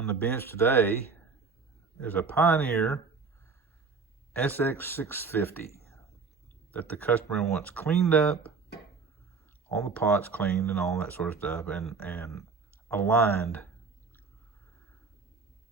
on the bench today is a Pioneer SX650 that the customer wants cleaned up, all the pots cleaned and all that sort of stuff, and aligned.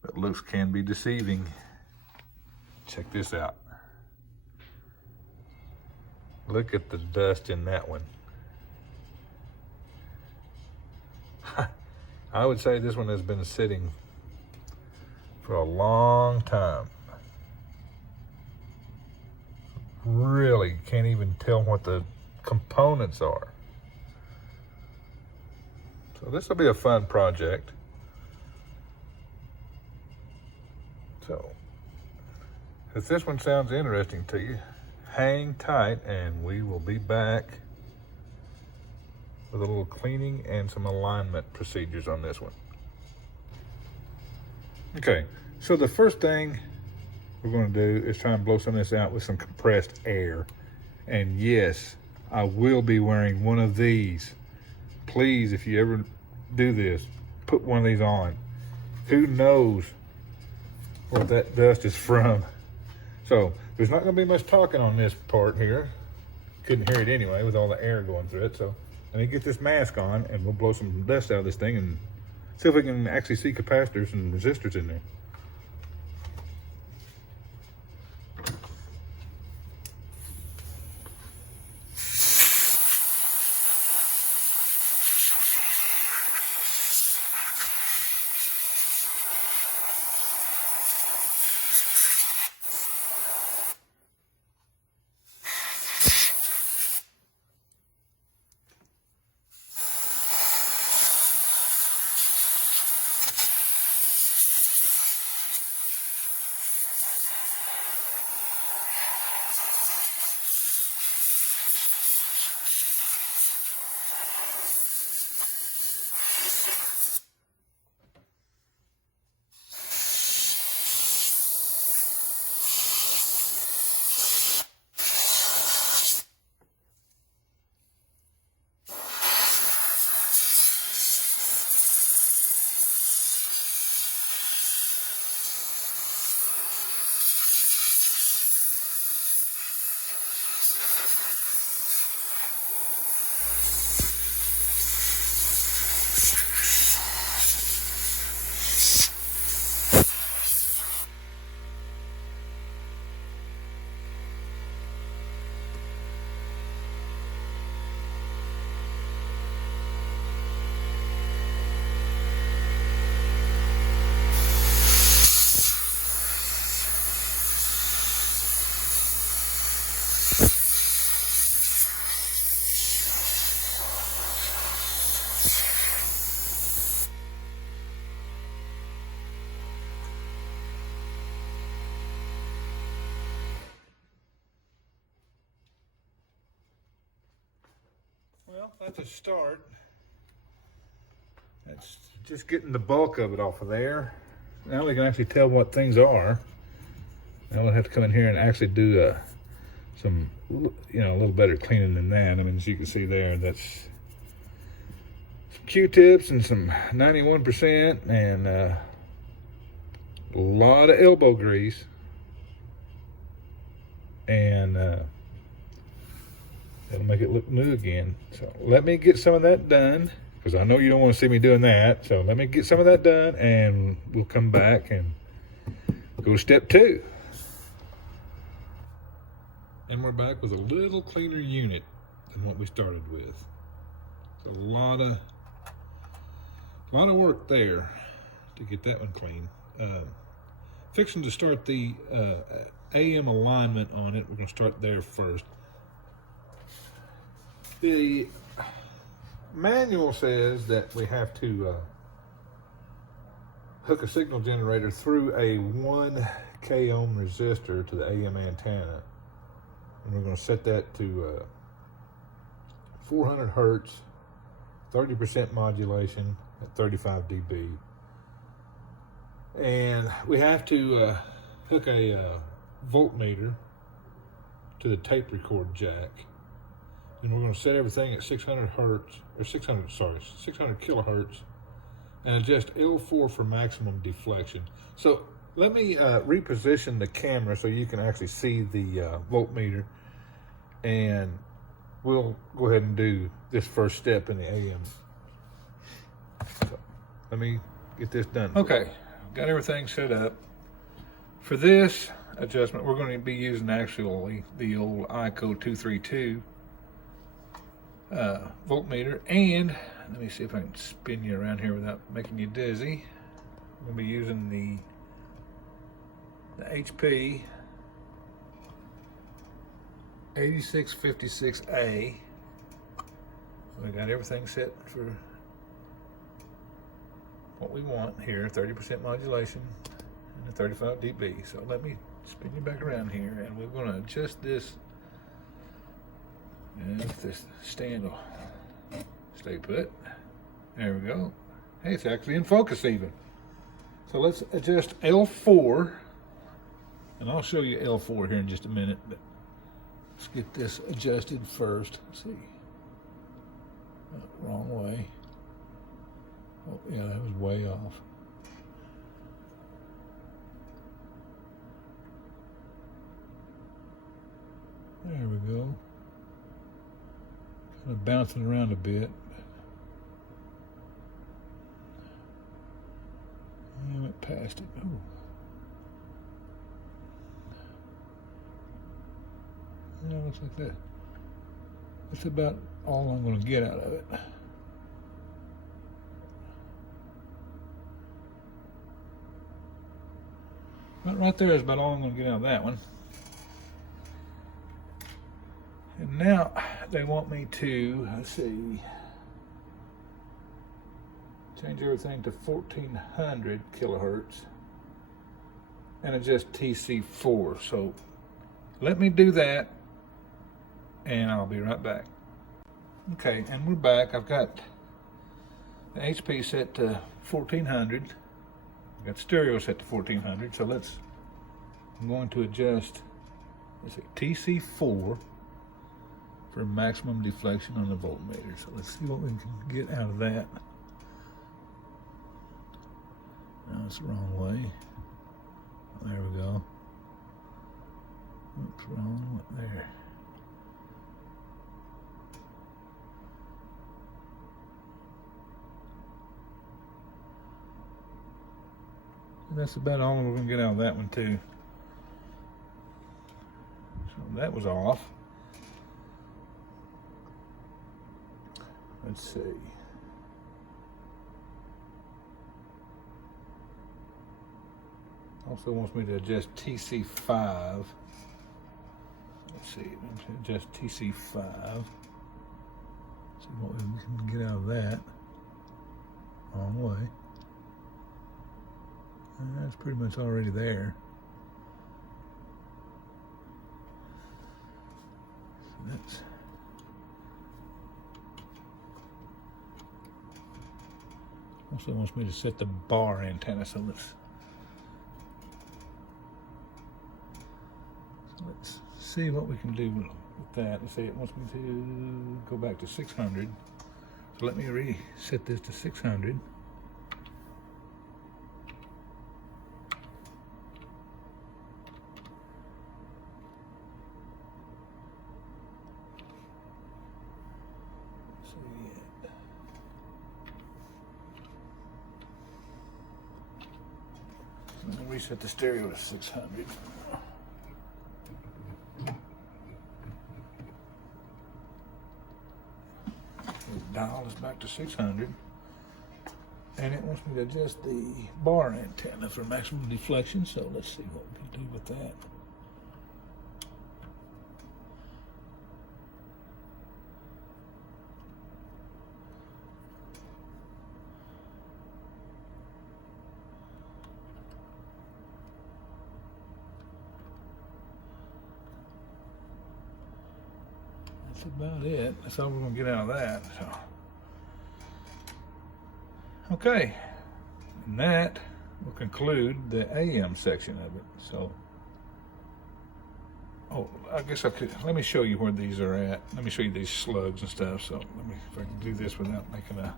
But looks can be deceiving. Check this out. Look at the dust in that one. I would say this one has been sitting for a long time. Really can't even tell what the components are. So this will be a fun project. So if this one sounds interesting to you, hang tight and we will be back with a little cleaning and some alignment procedures on this one. Okay, so the first thing we're going to do is try and blow some of this out with some compressed air. And yes, I will be wearing one of these. Please, if you ever do this, put one of these on. Who knows what that dust is from? So there's not going to be much talking on this part here. Couldn't hear it anyway with all the air going through it. So let me get this mask on and we'll blow some dust out of this thing and see if we can actually see capacitors and resistors in there. Well, that's a start. That's just getting the bulk of it off of there. Now we can actually tell what things are. Now we'll have to come in here and actually do some, a little better cleaning than that. I mean, as you can see there, that's some Q-tips and some 91% and a lot of elbow grease. And that'll make it look new again. So let me get some of that done, because I know you don't want to see me doing that. So let me get some of that done and we'll come back and go to step 2. And we're back with a little cleaner unit than what we started with. It's a lot of work there to get that one clean. Fixing to start the AM alignment on it. We're going to start there first. The manual says that we have to hook a signal generator through a 1 k ohm resistor to the AM antenna. And we're going to set that to 400 hertz, 30% modulation at 35 dB. And we have to hook a voltmeter to the tape record jack. And we're going to set everything at 600 kilohertz and adjust L4 for maximum deflection. So let me reposition the camera so you can actually see the voltmeter, and we'll go ahead and do this first step in the AM. So let me get this done. Okay, got everything set up. For this adjustment, we're going to be using actually the old ICO 232 voltmeter, and let me see if I can spin you around here without making you dizzy. I'm going to be using the HP 8656A. We got everything set for what we want here, 30% modulation and a 35 dB. So let me spin you back around here, and we're going to adjust this. And if this stand will stay put. There we go. Hey, it's actually in focus even. So let's adjust L4, and I'll show you L4 here in just a minute, but let's get this adjusted first. Let's see. Wrong way. Oh, yeah, that was way off. There we go. Kind of bouncing around a bit. I went past it. Ooh. Yeah, looks like that. That's about all I'm going to get out of it. But right there is about all I'm going to get out of that one. And now they want me to, let's see, change everything to 1400 kilohertz and adjust TC4. So let me do that, and I'll be right back. Okay, and we're back. I've got the HP set to 1400. I've got stereo set to 1400. So I'm going to adjust, let's see, TC4 for maximum deflection on the voltmeter. So let's see what we can get out of that. No, it's the wrong way. There we go. Oops, wrong one there. And that's about all we're going to get out of that one too. So that was off. Let's see. Also wants me to adjust TC5. Let's see, adjust TC5. See what we can get out of that. Wrong way. And that's pretty much already there. So that's. Also wants me to set the bar antenna, so let's see what we can do with that. Let's say it wants me to go back to 600. So let me reset this to 600. Let me reset the stereo to 600. The dial is back to 600. And it wants me to adjust the bar antenna for maximum deflection. So let's see what we can do with that. That's about it. That's all we're going to get out of that. So. Okay, and that will conclude the AM section of it. So, I guess I could, let me show you where these are at. Let me show you these slugs and stuff. So let me, if I can do this without making a,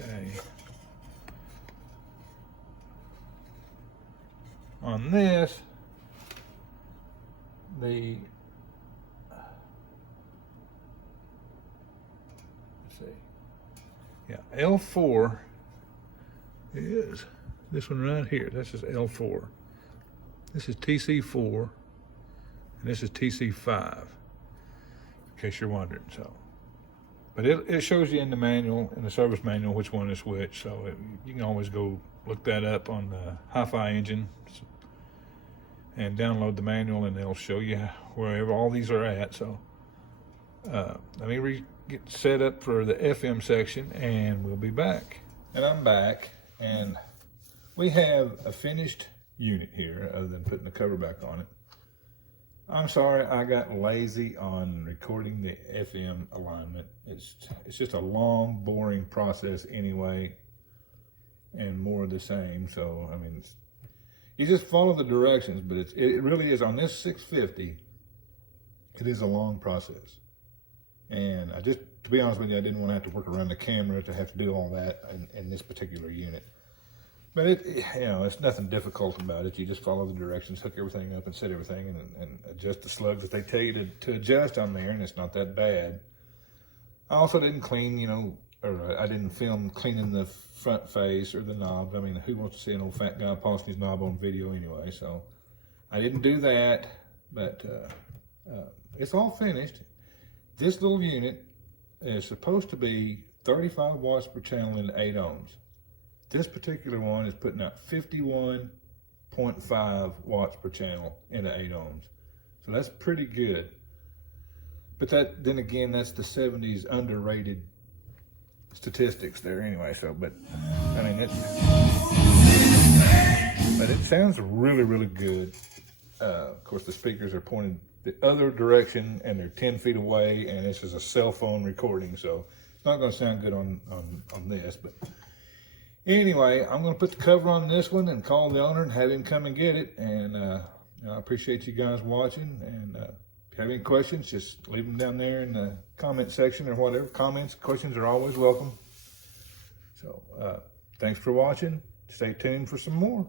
Okay. On this, let's see. Yeah, L4 is this one right here. This is L4. This is TC4, and this is TC5, in case you're wondering. So, but it shows you in the manual, in the service manual, which one is which. So you can always go look that up on the Hi-Fi engine and download the manual, and they'll show you wherever all these are at. So let me get set up for the FM section, and we'll be back. And I'm back, and we have a finished unit here, other than putting the cover back on it. I'm sorry I got lazy on recording the FM alignment. It's just a long, boring process anyway, and more of the same. So I mean, you just follow the directions, but it really is, on this 650, it is a long process. And to be honest with you, I didn't want to have to work around the camera to have to do all that in this particular unit. But it's nothing difficult about it. You just follow the directions, hook everything up, and set everything, and adjust the slugs that they tell you to adjust on there, and it's not that bad. I also didn't clean, or I didn't film cleaning the front face or the knobs. I mean, who wants to see an old fat guy polishing his knob on video anyway? So I didn't do that, but it's all finished. This little unit is supposed to be 35 watts per channel into 8 ohms. This particular one is putting out 51.5 watts per channel into 8 ohms. So that's pretty good. But then again, that's the 70s underrated statistics there anyway. So, but I mean, it sounds really, really good. Of course, the speakers are pointed the other direction, and they're 10 feet away, and this is a cell phone recording, so it's not going to sound good on this. But anyway, I'm going to put the cover on this one and call the owner and have him come and get it. And I appreciate you guys watching. And if you have any questions, just leave them down there in the comment section or whatever. Comments, questions are always welcome. So thanks for watching. Stay tuned for some more.